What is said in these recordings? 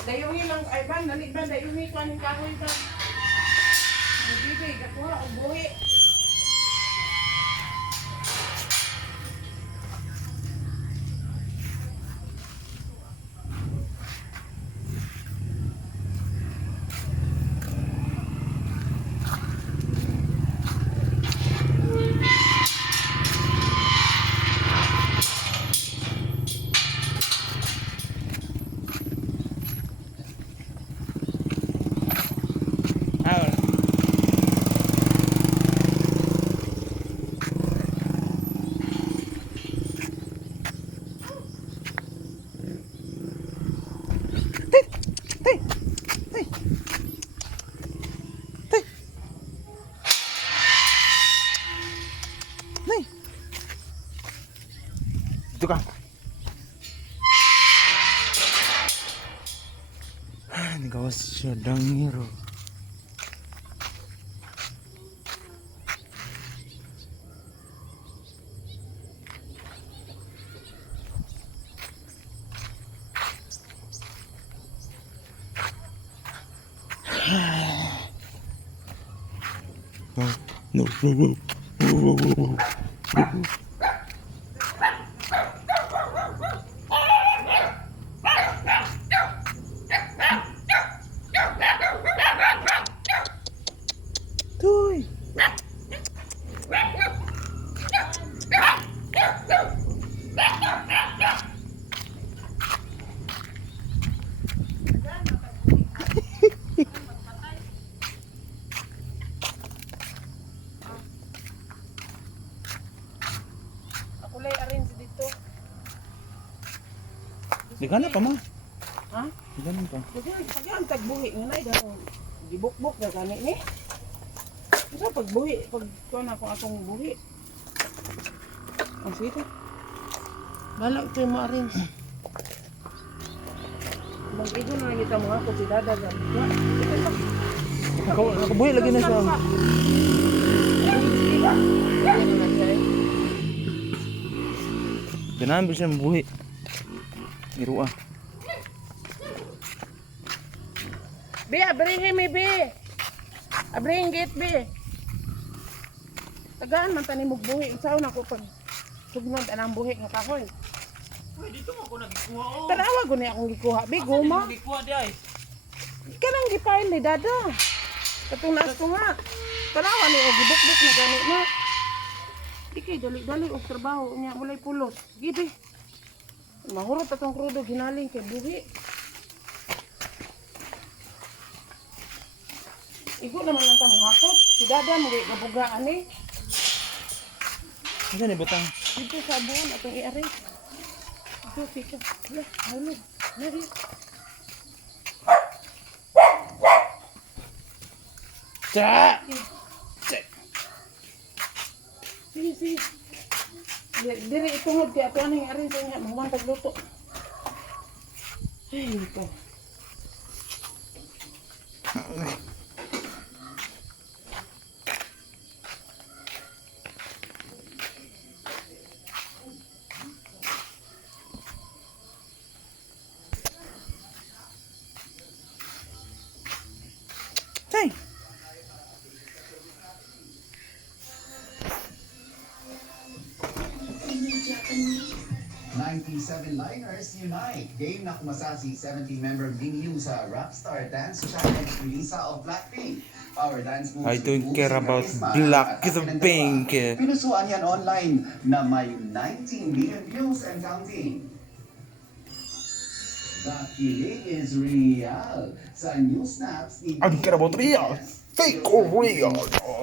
Dayuhi lang, ay ba, dali ba, dayuhi ko anong kahoy ba? Bibig, ako ha, ang buhi. Dito ka. Nagawas siya dangiro. No, no, no, no, no, no. Tuy. Ako lay arrange dito. Di ka na pa ma. Ha? Di ka na pa. Tagaan tagbuhi nga na gano'n. Gibok-bok na gani ni. Isa pagbuhi, pag kuha na akong atong buhi. Ang sige. Bala ito yung ma-arrange. Mag-igo na lang kita mga ako si Dada. Nakabuhi lagi na siya. Ganaan siya mabuhi. Iruwa. Be, abrihin mi, be. Abrihin gate, be. Tagaan man tani mong buhi. Isaw na ko pag sugnod anang buhi nga kahoy. Uy, dito mo ko nagikuha o. Tanawa ko niya akong gikuha. Be, guma. Nagikuha di ay. Kanang gipail ni Dada. Katong laas ko nga. Tanawa ni o gibuk-buk na gani na. Di kay dali-dali og trabaho niya walay pulos. Gibe. Mahurot atong krudo ginaling kay buhi. Igo naman lang ta mo hakot. Si Dada mo gay gabugaan ni. Ano ni butang? Dito sa buwan atong i-array. Dito pika. Hala, hala. Lagi. Cha! Sige, sige. Diri itungod kay ato anong i-array sa inyo. Mahumang tagluto. Ay, ito. Tay! 97 Liners Unite. Game na kumasasi 17-member BU sa Rapstar Dance Challenge Lisa of Blackpink. Our dance moves I don't moves care in about charisma Black at is a akin ng pink. dalawa. Pinusuan yan online na may 19 million views and counting. The kilig is real. Sa new snaps ni I don't care about real. Fake or real.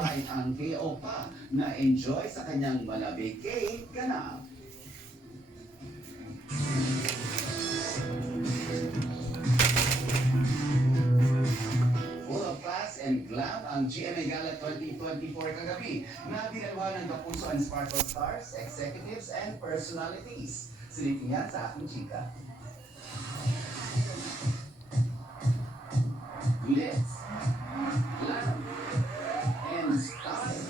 ay ang KO pa na enjoy sa kanyang malabig cake ganap. Full of class and glam ang GMA Gala 2024 kagabi na dinalwa ng Kapuso and Sparkle stars, executives, and personalities. Silipin yan sa aking chika. Glitz, glam, and style.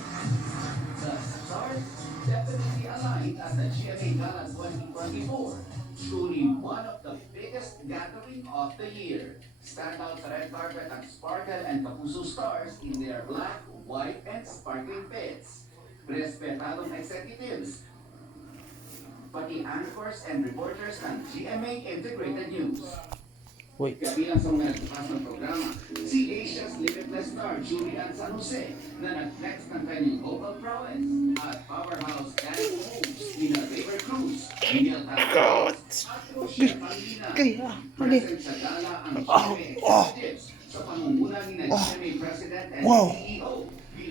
The stars definitely aligned at the GMA Gala 2024. Truly one of the biggest gathering of the year. stand out sa red carpet ang Sparkle and Kapuso stars in their black, white, and sparkling fits. Respetadong executives, pati anchors and reporters ng GMA Integrated News. Wait. Kabilang sa mga nagbukas ng programa, si Asia's Limitless star Julian San Jose na nag-flex ng kanyang vocal prowess at powerhouse dance moves ni na River Cruz, Miguel Calderon, at Rochelle Pangina. Kaya, Present sa gala ang GMA executives sa pangunguna ni na GMA President and Wow. CEO,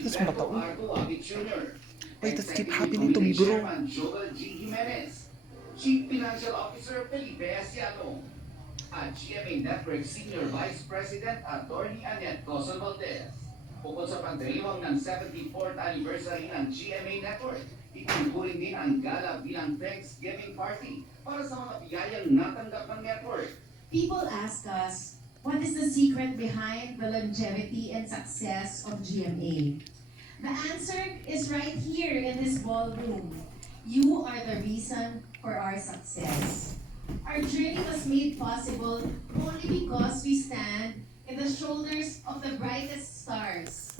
That's Gilberto mataon. Arco Abit Jr. Wait, let's keep Executive happening to me, Committee bro. Chairman Joel G. Jimenez, Chief Financial Officer Felipe Asiano, at GMA Network Senior Vice President Attorney Annette Coson Valdez. Bukod sa pagdiriwang ng 74th anniversary ng GMA Network, itinuturing din ang gala bilang Thanksgiving party para sa mga biyayang natanggap ng network. People ask us, what is the secret behind the longevity and success of GMA? The answer is right here in this ballroom. You are the reason for our success. Our journey was made possible only because we stand in the shoulders of the brightest stars.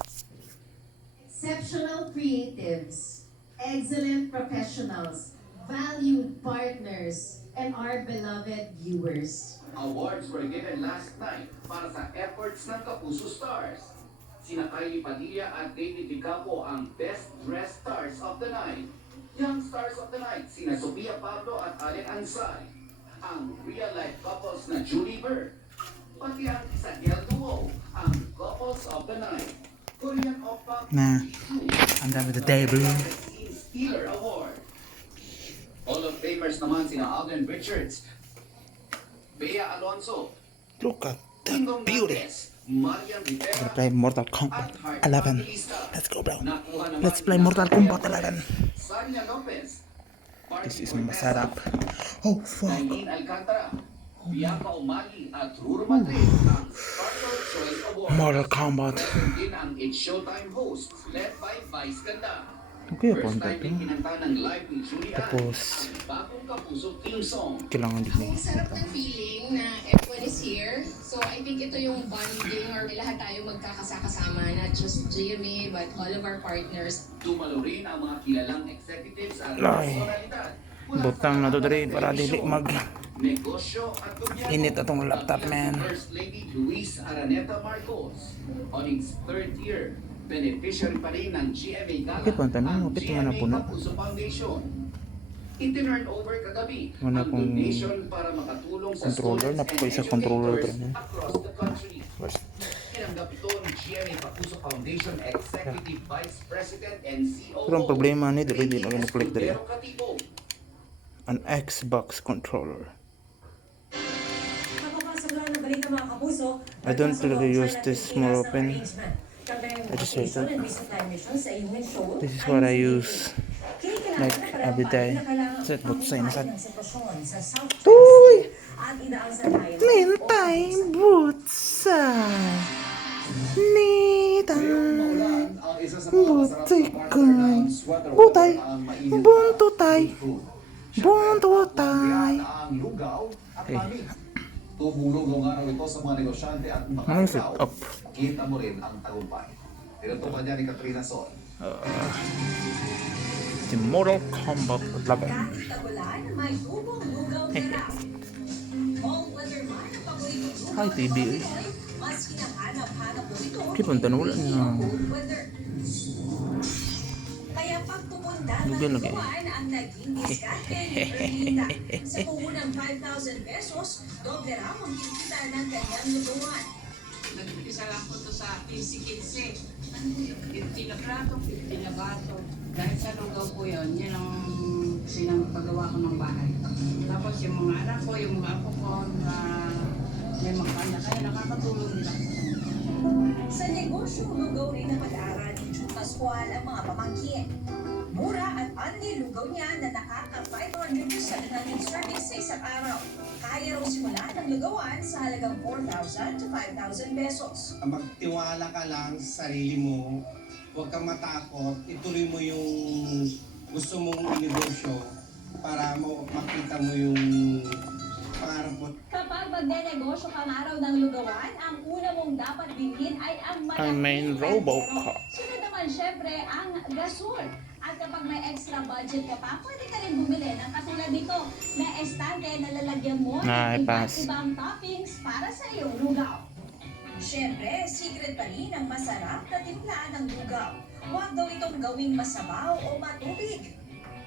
Exceptional creatives, excellent professionals, valued partners, and our beloved viewers. Awards were given last night para sa efforts ng Kapuso Stars. Sina Kylie Padilla at David Dicapo ang Best Dressed Stars of the Night. Young Stars of the Night, sina Sofia Pablo at Allen Ansay. Ang real-life couples na Julie Bird. Pati ang Isagiel Duo, ang Couples of the Night. Korean Oppa Nah, I'm done with the day, bro. Scene Stealer Award. Hall of Famers naman sina Alden Richards, Bea Alonso, Look at that Kingdom beauty. Dantes, Marian We're Rivera, playing Mortal Kombat 11. Let's go, bro. Nakuha naman Let's play ni Mortal Natalia Kombat 11. Sanya Lopez, This is Marky masarap. Cortesa, Oh, fuck. Nailin Alcantara, Bianca Umali at Ruro Madrid ang Sparkle Choice Award. Mortal Kombat. Present din ang It's Showtime host led by Vice Ganda. Okay, First punta time to. din kinanta ng live ni Julian Tapos, ang bagong Kapuso theme song. kailangan din Ang sarap ng feeling na everyone is here. So I think ito yung bonding or lahat tayo magkakasama, not just GMA but all of our partners. Dumalo rin ang mga kilalang executives at Ay. personalidad. Mula Butang sa na to mga diri para dili telebisyon, mag negosyo at gobyerno. init atong laptop, man. First Lady Luis Araneta Marcos. On its third year, beneficiary pa rin ng GMA Gala Bakit punta na? ang Bakit GMA naman puno? Kapuso Foundation. Itinurn over kagabi Wala ang pong donation para makatulong sa controller. students Napakay and sa controller educators to, no? across the country. Tinanggap ito ni GMA Kapuso Foundation Executive Vice President and COO. Pero ang problema ni dili di magano click diri. Pero Katipo, An Xbox controller. I don't really use this more often. I just hate it. This is what I use like every day. Set bot sa inasad. Uy! Nintay butsa. Nitay. Butay kay. Butay. Buntutay. Buntutay. Hey. Tumulong ng araw ito sa mga negosyante at Ano set makakao. up? Kita mo rin ang tagumpay. Tinutukan niya ni Katrina Son. The Mortal Kombat 11. Tagulan, may tubong lugaw na raw. All-weather man ang paboritong lugaw Hi, TV. ni Pinoy, mas hinahanap-hanap mo ito. Kipon tanulan na. Weather. Kaya pagpupunta Lugaw ng lagi. buwan ang naging diskarte ni Erlinda. Sa puhunang 5,000 pesos, doble raw ang kinikita ng kanyang lugawan. Nag-umpisa lang po ito sa 15-15. 15 na plato, 15 na bato. Dahil sa lugaw po yun, yan ang sinapagawa ko ng bahay. Tapos yung mga anak ko, yung mga apo ko, na may mga kanya-kaya, nakakatulong nila. Sa negosyong lugaw rin na mag-aaral ni June Pascual ang mga pamangkin. Mura at unli lugaw niya na nakaka 500 to 700 servings sa isang araw. Kaya raw simulan ang lugawan sa halagang 4,000 to 5,000 pesos. Magtiwala ka lang sa sarili mo, huwag kang matakot, ituloy mo yung gusto mong inegosyo para makita mo yung pangarap mo. Kapag magnenegosyo kang araw ng lugawan, ang una mong dapat bilhin ay ang Ang main malaking Robocop. kaldero. Sunod naman syempre ang gasol. At kapag may extra budget ka pa, pwede ka rin bumili ng katulad nito na estante na lalagyan mo ng Ay, iba't pass. ibang toppings para sa iyong lugaw. Syempre, secret pa rin ang masarap na timplaan ng lugaw. Huwag daw itong gawing masabaw o matubig.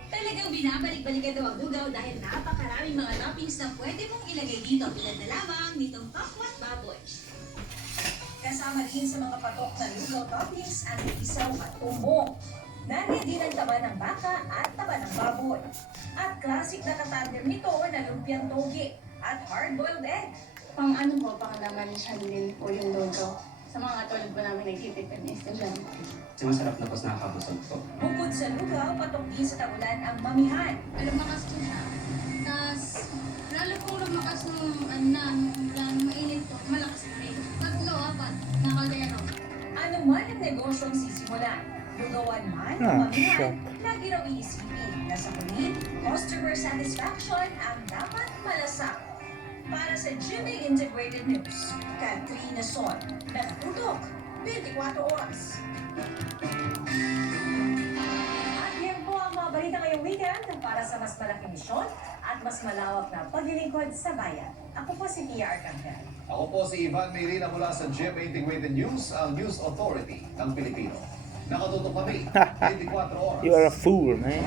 Talagang binabalik-balikan daw ang lugaw dahil napakaraming mga toppings na pwede mong ilagay dito tulad na lamang nitong tokwat baboy. Kasama rin sa mga patok na lugaw toppings ang isaw at tumbong. Nariyan din ang taba ng baka at taba ng baboy. At classic na katarder nito na lumpiang toge at hard-boiled egg. Pang ano po, pang laman siya din po yung lugaw. Sa mga katulad po namin nagtitipid na estudyante. Kasi masarap na pas nakakabusog to. Bukod sa lugaw, patok din sa tagulan ang mamihan. Lumakas po siya. Tapos, lalo pong lumakas nung mainit po, malakas po rin. 3, 4 na kaldero. Ano man ang negosyong sisimulan, lugawan man o Ah, mamihan, shock. lagi raw iisipin na sa huli, customer satisfaction ang dapat malasap. Para sa GMA Integrated News, Katrina Son, nakatutok, 24 oras. At yan po ang mga balita ngayong weekend para sa mas malaking misyon at mas malawak na paglilingkod sa bayan. Ako po si Pia Arcangel. Ako po si Ivan Mayrina mula sa GMA Integrated News, ang News Authority ng Pilipino. Nakatutok kami, 24 oras. You are a fool, man.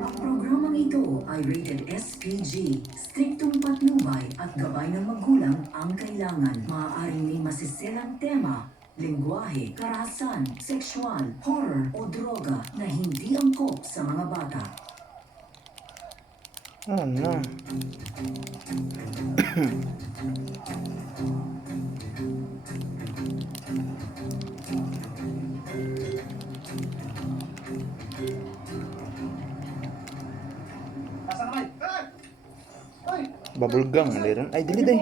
Ang programang ito ay rated SPG. Striktong patnubay at gabay ng magulang ang kailangan. Maaaring may masiselang tema, lengguwahe, karahasan, sexual, horror o droga na hindi angkop sa mga bata. Oh no. Asa kamay? Ay! Bubblegum, meron. Ay, dili day.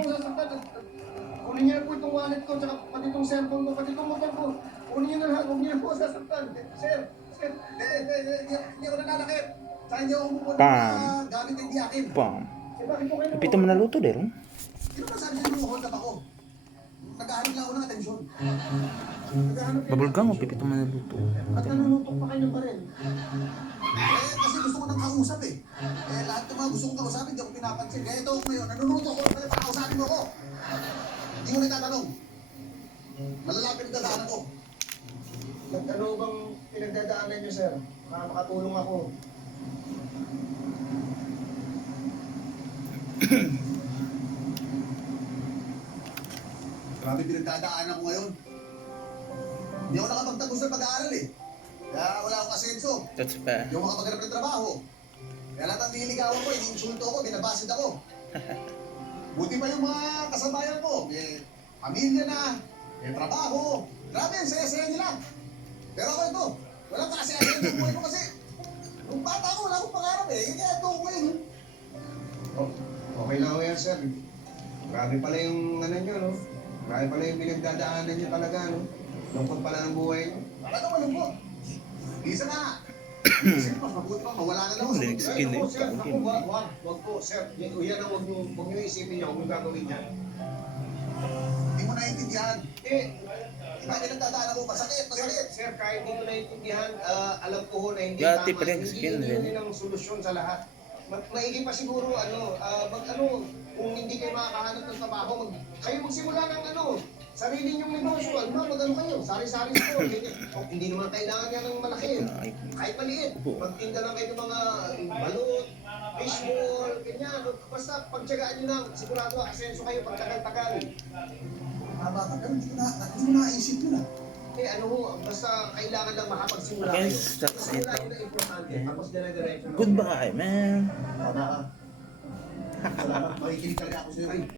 Kunin niyo na po itong wallet ko, tsaka pati itong cellphone ko, pati itong motor ko. Kunin niyo na lahat, huwag niyo na po sasaktan. Sir, hindi ako nananakit. Saan niyo ako pupunta Pam. na gamit na hindi akin? Pam. Eh, bakit po kayo Pito mo na luto, deron. Hindi naman sabi niyo hold up ako. Naghahanap lang ako ng atensyon. Bubblegum o pipito mo na luto. At nanunutok pa kayo pa rin. Kasi gusto ko nang kausap eh. Lahat ng mga gusto kong kausapin, hindi ako pinapansin. Kaya ito ngayon, nanunutok ko, kaya pakausapin mo ako. Hindi mo nitatanong. Malalapit ang dadaanan ko. Ano bang pinagdadaanan niyo, sir? Para makatulong ako. Grabe pinagdadaanan ko ngayon. Hindi ako nakapagtapos ng pag-aaral eh. Kaya wala akong asenso. That's fair. Hindi ako makapaghanap ng trabaho. Kaya lahat ang nililigawan ko, ini-insulto ko, binabasid ako. Buti pa yung mga kasabayan ko. May pamilya na, may trabaho. Grabe, ang saya-saya nila. Pero ako ito, walang kasi-asaya ng buhay ko kasi nung bata ko, wala akong pangarap eh. Kaya ito ko yun. Okay lang ako yan, sir. Grabe pala yung ano nyo, no? Grabe pala yung pinagdadaanan nyo talaga, no? Lungkot pala ng buhay nyo. Talaga malungkot. Isa na. Isip mo, mabuti pa, mawala na lang ako. Next skin eh. Sir, ako, wag po, sir. Yan ang wag nyo isipin nyo, kung gagawin niya. Hindi mo naiintindihan. Bakit nagdadaan ako? Masakit. Sir, kahit hindi mo naiintindihan, alam ko ho na hindi Gati tama. pa rin skin, Hindi eh. yun ang solusyon sa lahat. Maigi pa siguro, kung hindi kayo makakahanap ng trabaho, kayo magsimula ng sarili niyong negosyo. Mag-ano kayo, sari-sari store. Hindi naman kailangan yan ng malaki. Kahit maliit. Magtinda lang kayo ng mga balot, fishball, ganyan. Basta pagtsagaan niyo lang, sigurado asenso kayo pagtagal-tagal. Tama ka, pero hindi mo naisip yun basta kailangan lang makapagsimula Okay, kayo. that's it. Simula yun ang importante, tapos dire-diretso. Goodbye, man. Tama ka. Salamat, makikinig talaga ako sa'yo.